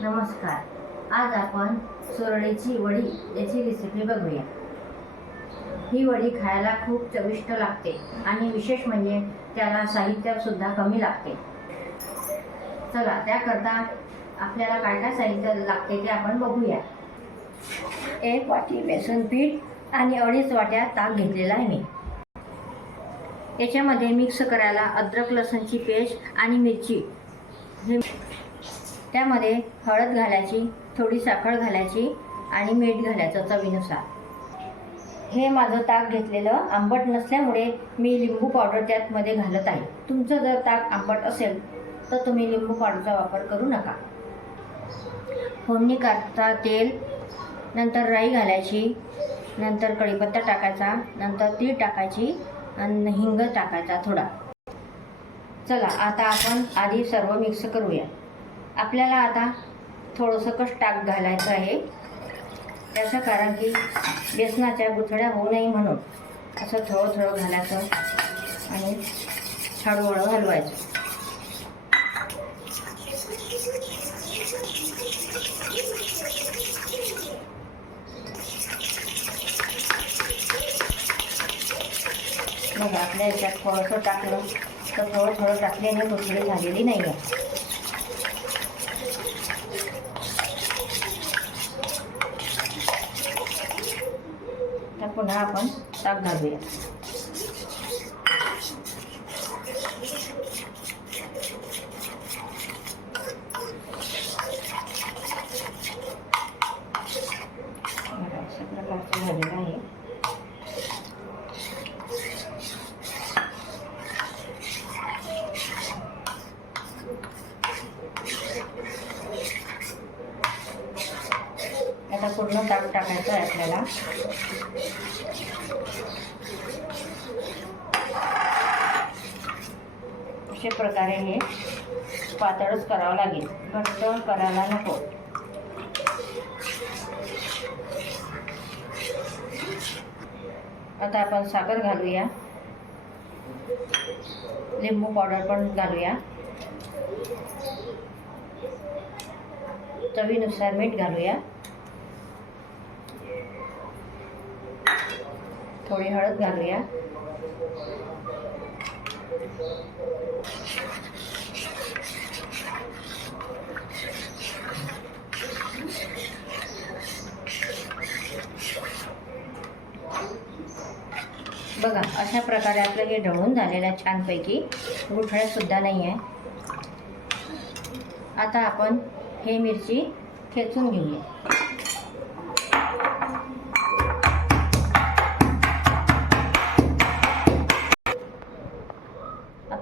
नमस्कार. आज आपण सुरळीची वडी याची रेसिपी बघूया. ही वडी खायला खूप चविष्ट लागते आणि विशेष म्हणजे त्याला साहित्यसुद्धा कमी लागते. चला त्याकरता आपल्याला काय काय साहित्य लागते ते आपण बघूया. एक वाटी बेसन पीठ आणि अडीच वाट्या ताक घेतलेला आहे मी. याच्यामध्ये मिक्स करायला अद्रक लसणची पेस्ट आणि मिरची. हे त्यामध्ये हळद घालायची थोडी साखर घालायची आणि मीठ घालायचं चवीनुसार. हे माझं ताक घेतलेलं आंबट नसल्यामुळे मी लिंबू पावडर त्यातमध्ये घालत आहे. तुमचं जर ताक आंबट असेल तर तुम्ही लिंबू पावडरचा वापर करू नका. फोडणी काढता तेल नंतर राई घालायची नंतर कढीपत्ता टाकायचा नंतर तीळ टाकायची आणि हिंग टाकायचा थोडा. चला आता आपण आधी सर्व मिक्स करूया. आपल्याला आता थोडंसं कश टाक घालायचं आहे. त्याचं कारण की बेसनाच्या गुठळ्या होऊ नये म्हणून असं थोडं थोडं घालायचं आणि हळूहळू हलवायचं. मग आपल्या याच्यात थोडंसं टाकलं तर थोडं थोडं टाकल्याने गुठळी झालेली नाही आहे पुन्हा आपण ताक घालूया बघा, अशा प्रकारचं झालेलं आहे आता पूर्ण ताक टाकायचं आहे आपल्याला. अशा प्रकारे हे पातळच करावं लागेल. घट्ट करायला नको. आता आपण साखर घालूया. लिंबू पावडर पण घालूया. चवीनुसार मीठ घालूया. थोडी हळद घालूया. बघा अशा प्रकारे आपलं हे ढवळून झालेलं आहे छानपैकी. गुठळ्यासुद्धा नाही आहे आता आपण हे मिरची ठेचून घेऊया.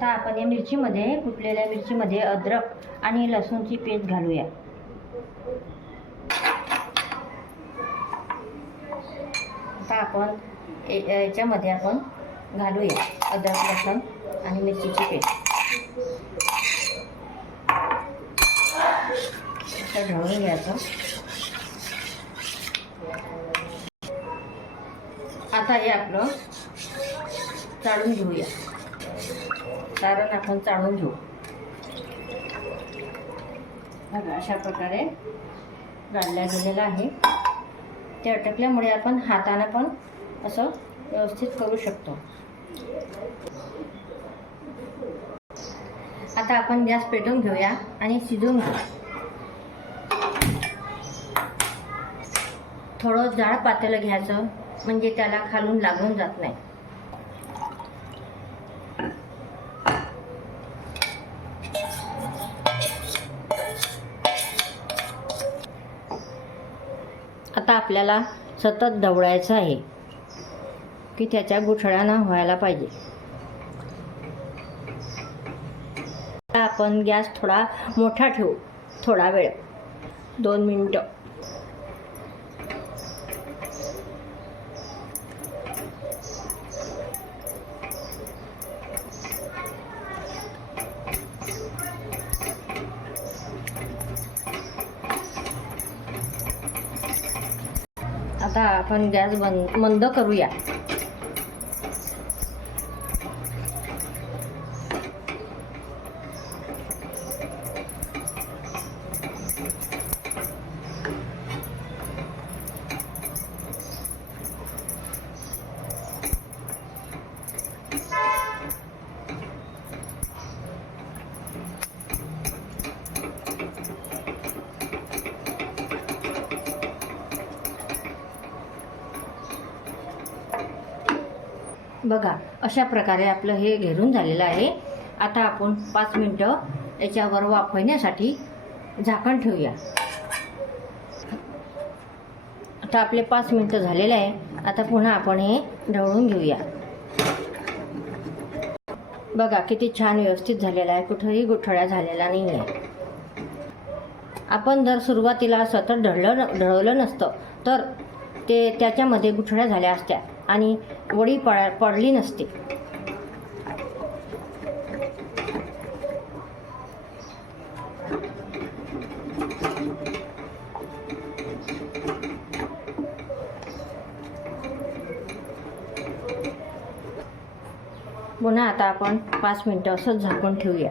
आता आपण या मिरचीमध्ये कुटलेल्या मिरचीमध्ये अद्रक आणि लसूणची पेस्ट घालूया. आता आपण ए- याच्यामध्ये आपण घालूया अद्रक लसूण आणि मिरचीची पेस्ट. असं ढवळून घ्यायचं आता हे आपलं चाळून घेऊया. कारण आपण चाळून घेऊ. बघा अशा प्रकारे गाडल्या गेलेलं आहे. ते अटकल्यामुळे आपण हातानं पण असं व्यवस्थित करू शकतो. आता आपण गॅस पेटवून घेऊया आणि शिजवून घेऊ. थोडं जाड पातेलं घ्यायचं म्हणजे त्याला खालून लागून जात नाही. आपल्याला सतत दवडायचं आहे की त्याच्या गुठळ्या व्हायला पाहिजे. आपण गॅस थोडा मोठा ठेवू थोडा वेळ. दोन मिनटं. आता आपण गॅस बंद मंद करूया. बघा अशा प्रकारे आपलं हे घेरून झालेलं आहे. आता आपण पाच मिनटं याच्यावर वाफवण्यासाठी झाकण ठेवूया. आता आपले पाच मिनटं झालेले आहे. आता पुन्हा आपण हे ढवळून घेऊया. बघा किती छान व्यवस्थित झालेला आहे. कुठंही गुठळ्या झालेला नाही आहे आपण जर सुरुवातीला सतत ढळलं ढळवलं नसतं तर ते त्याच्यामध्ये गुठळ्या झाल्या असत्या. आणि वडी पड पडली नसती. पुन्हा आता आपण पाच मिनटं असंच झाकून ठेवूया.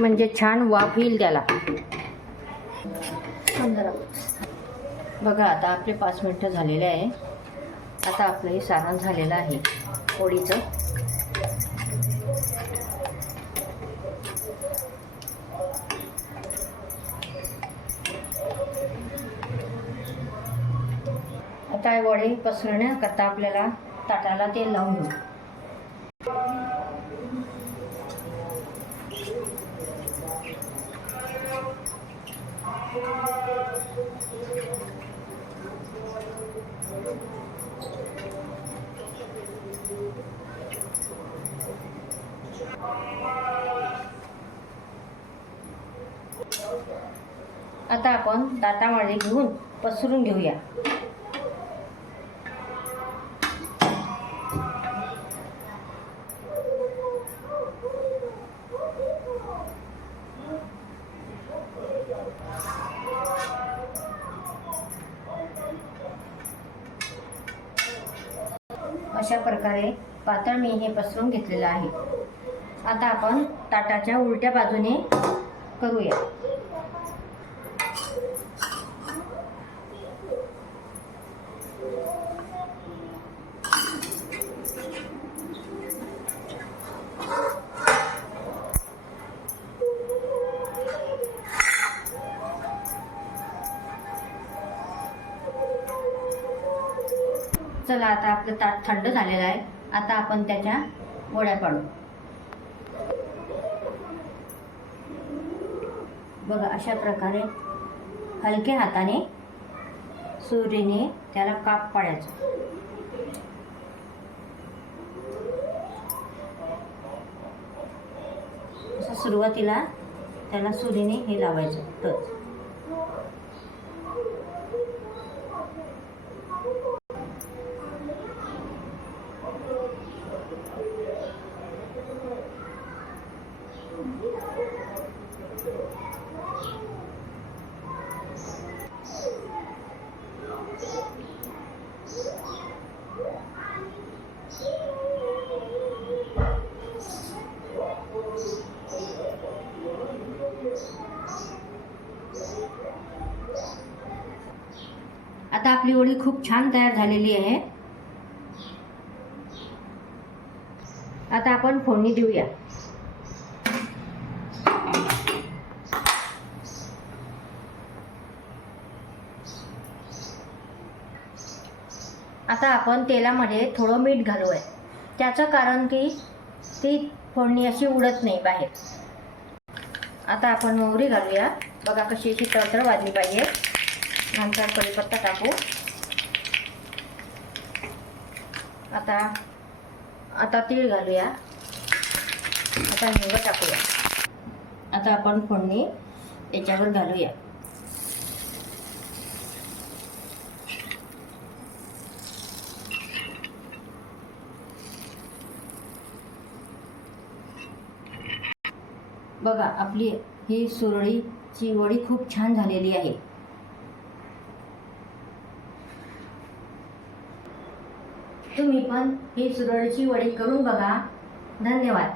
म्हणजे छान वाफ येईल त्याला. बघा आता आपले पाच मिनटं झालेले आहे. आता आपलं हे सारण झालेलं आहे पोळीचं. आता वडे पसरण्याकरता आपल्याला ताटाला तेल लावून घेऊ. आता आपण ताटामध्ये घेऊन पसरून घेऊया. अशा प्रकारे पातळ मी हे पसरून घेतलेलं आहे. आता आपण ताटाच्या उलट्या बाजूने करूया. चला आता आपलं ताट थंड झालेलं आहे. आता आपण त्याच्या वड्या पाडू. बघा अशा प्रकारे हलक्या हाताने सुरीने त्याला काप पाडायचं. असं सुरुवातीला त्याला सुरीने हे लावायचं टच आता आपली वडी खूप छान तयार झालेली आहे. आता आपण फोडणी देऊया. आता आपण तेलामध्ये थोडं मीठ घालूया. त्याचं कारण की ती फोडणी अशी उडत नाही बाहेर. आता आपण मोहरी घालूया. बघा कशी अशी तळतळ वाजली पाहिजे. नंतर कढीपत्ता टाकू. आता आता तीळ घालूया. आता हिंग टाकूया. आता आपण फोडणी याच्यावर घालूया. बघा आपली ही सुरळीची वडी खूप छान झालेली आहे. तुम्ही पण ही सुरळीची वडी करून बघा. धन्यवाद.